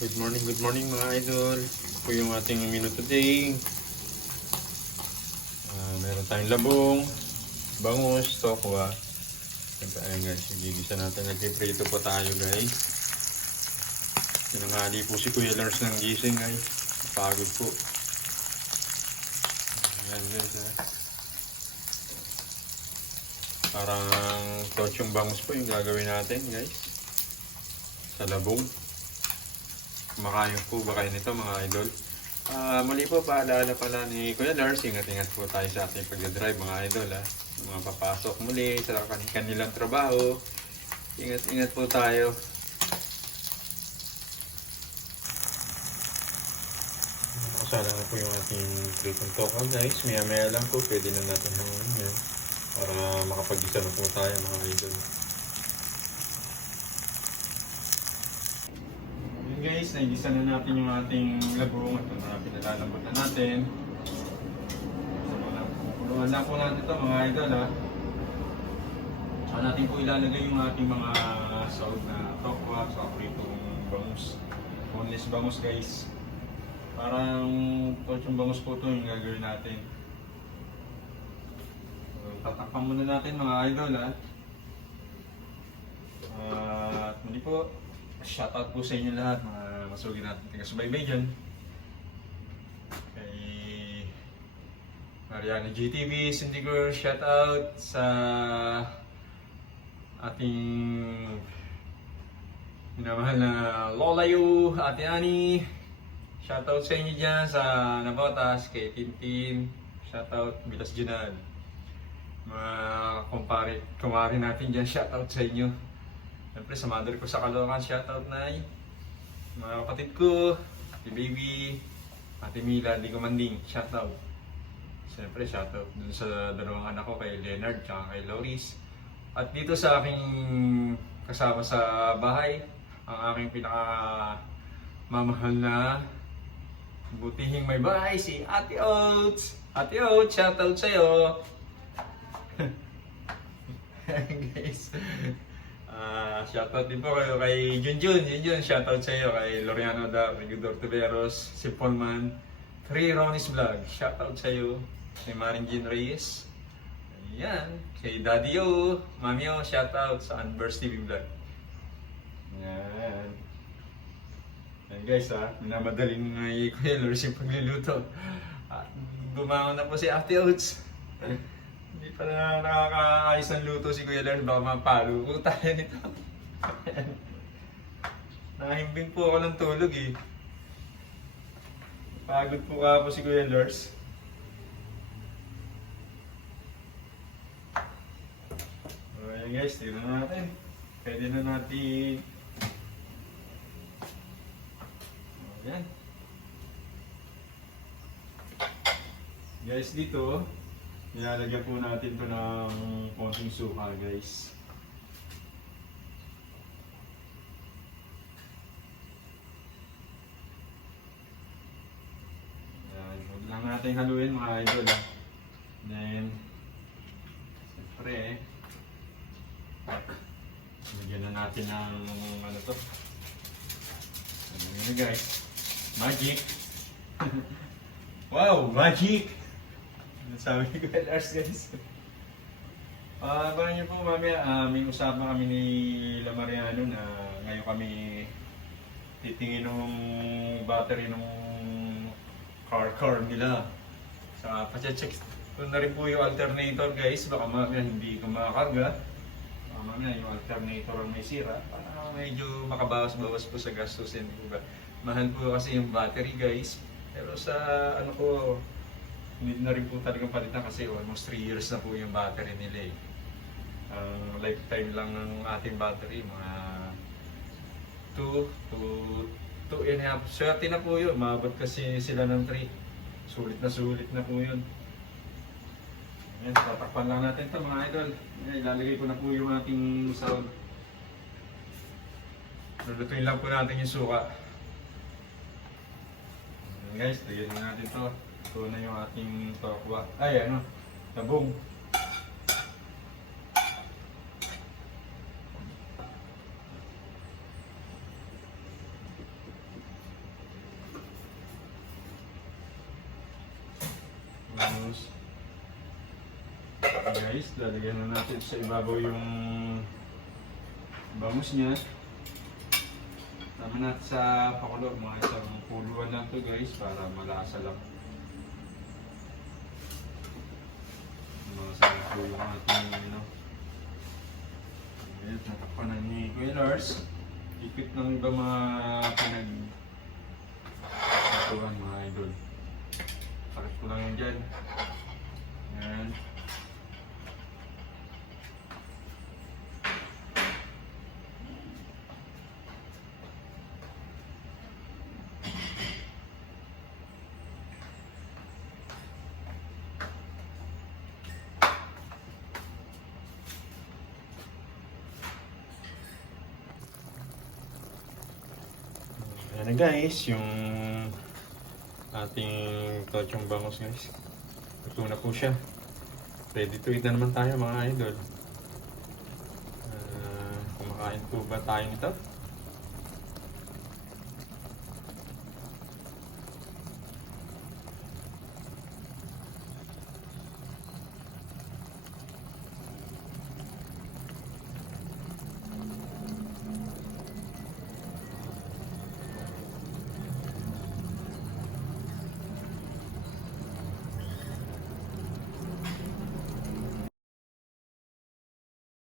Good morning mga idol. Ito po yung ating menu today. Meron tayong labong, bangus, tokwa. Siyempre ayun guys, igigisa natin. Nagpiprito po tayo guys. Sinangali po si Kuya Lars ng gising guys. Pagod po. Ayan guys Parang tochong bangus po yung gagawin natin guys. Sa labong. Kumakain po ba kayo nito mga idol? Muli po paalala pala ni Kuya Lars, ingat-ingat po tayo sa ating pagdadrive mga idol mga papasok muli sa kanilang trabaho. Ingat-ingat po tayo. Kasala na po yung ating pritong tokwa guys. Maya-maya lang po, pwede na natin hangin yan. Para makapag-isa na po tayo mga idol. Guys, naigisa na natin yung ating labong. Ito na pinalalamutan natin. Puluhan lang po natin ito mga idol Saka natin po ilalagay yung ating mga sahog na tokwa sa pritong bangus. Boneless bangus guys. Parang tochong bangus po ito yung gagawin natin. So, tatakpan muna natin mga idol At muli po, shoutout po sa inyo lahat, mga masugin natin taga-subaybay dyan. Kay Mariana GTV, Sindigor, shoutout sa ating minamahal na Lola Yu, Ate Ani. Shoutout sa inyo dyan sa Nabotas, kay Tintin. Shoutout Bilas Junad. Mga kumari natin dyan, shoutout sa inyo. Siyempre sa mother ko sa Caloocan, shoutout na mga kapatid ko, Ate Baby, Ate Mila, Ligo Manding, shoutout. Siyempre shoutout dun sa dalawang anak ko, kay Leonard at kay Loris. At dito sa aking kasama sa bahay, ang aking mamahal na butihing may bahay, si Ate Oats. Ate Oats, shoutout sa'yo. Guys, shoutout din po kayo kay Junjun, shoutout sa iyo, kay Loriano Da, Regidor Tiveros, si Paulman, 3 Ronnie's Vlog, shoutout sa iyo, kay Maring Jean Reyes, ayan, kay Daddy O, Mami O, shoutout sa Unburst TV Vlog. Ayan. Ayan guys minamadaling ngay Kuya Lars yung pagluluto. At bumangon na po si Ate Oats. Hindi pa na nakakaayos ng luto si Kuya Lars, baka mapalo po tayo nito. Nahimbing po ako ng tulog Pagod po ka po si Kuya Lars. Ayan guys, tignan natin. Pwede na natin. Ayan. Guys, dito nilalagyan po natin ito ng konting suka guys. Ayan, huwag lang natin haluin mga idol Then, siyempre lagyan na natin ng ano to. Ayan guys. Magic! Wow! Magic! Sabi ko kay Lars guys. Abangan niyo po mamaya, may usapan kami ni La Mariano na ngayon kami titingin ng battery ng car nila. Saka pa-check ko na rin po yung alternator guys, baka mamaya hindi ko makakarga. Baka mamaya yung alternator ang may sira, para medyo makabawas-bawas po sa gastusin. Mahal po kasi yung battery guys, pero sa ano ko, need na rin po talagang palitan kasi almost 3 years na po yung battery nila Ang lifetime lang ng ating battery, mga 2 to 2.5. Swerte na po yun, maabot kasi sila ng 3. Sulit na po yun. Ayan, tatakpan lang natin ito mga idol. Ayan, ilalagay ko na po yung ating sound. Lulutuin lang po natin yung suka. Ayan guys, lagyan na natin ito. Ito na yung ating tokwa. Ay, labong. Guys, lalagyan na natin sa ibabaw yung bangus niya. Tama natin sa pakulo, mga isang puluan lang to guys para malasa lang. Mga sa yung ating ano. Ayan, natakpan na ni Kuya Lars. Ipit ng iba mga pinag-atuan mga idol. Pakit ko lang yan dyan. Ayan. Ayan na guys, yung ating tochong bangus guys. Ito na po siya. Ready to eat na naman tayo mga idol. Kumakain po ba tayo nito?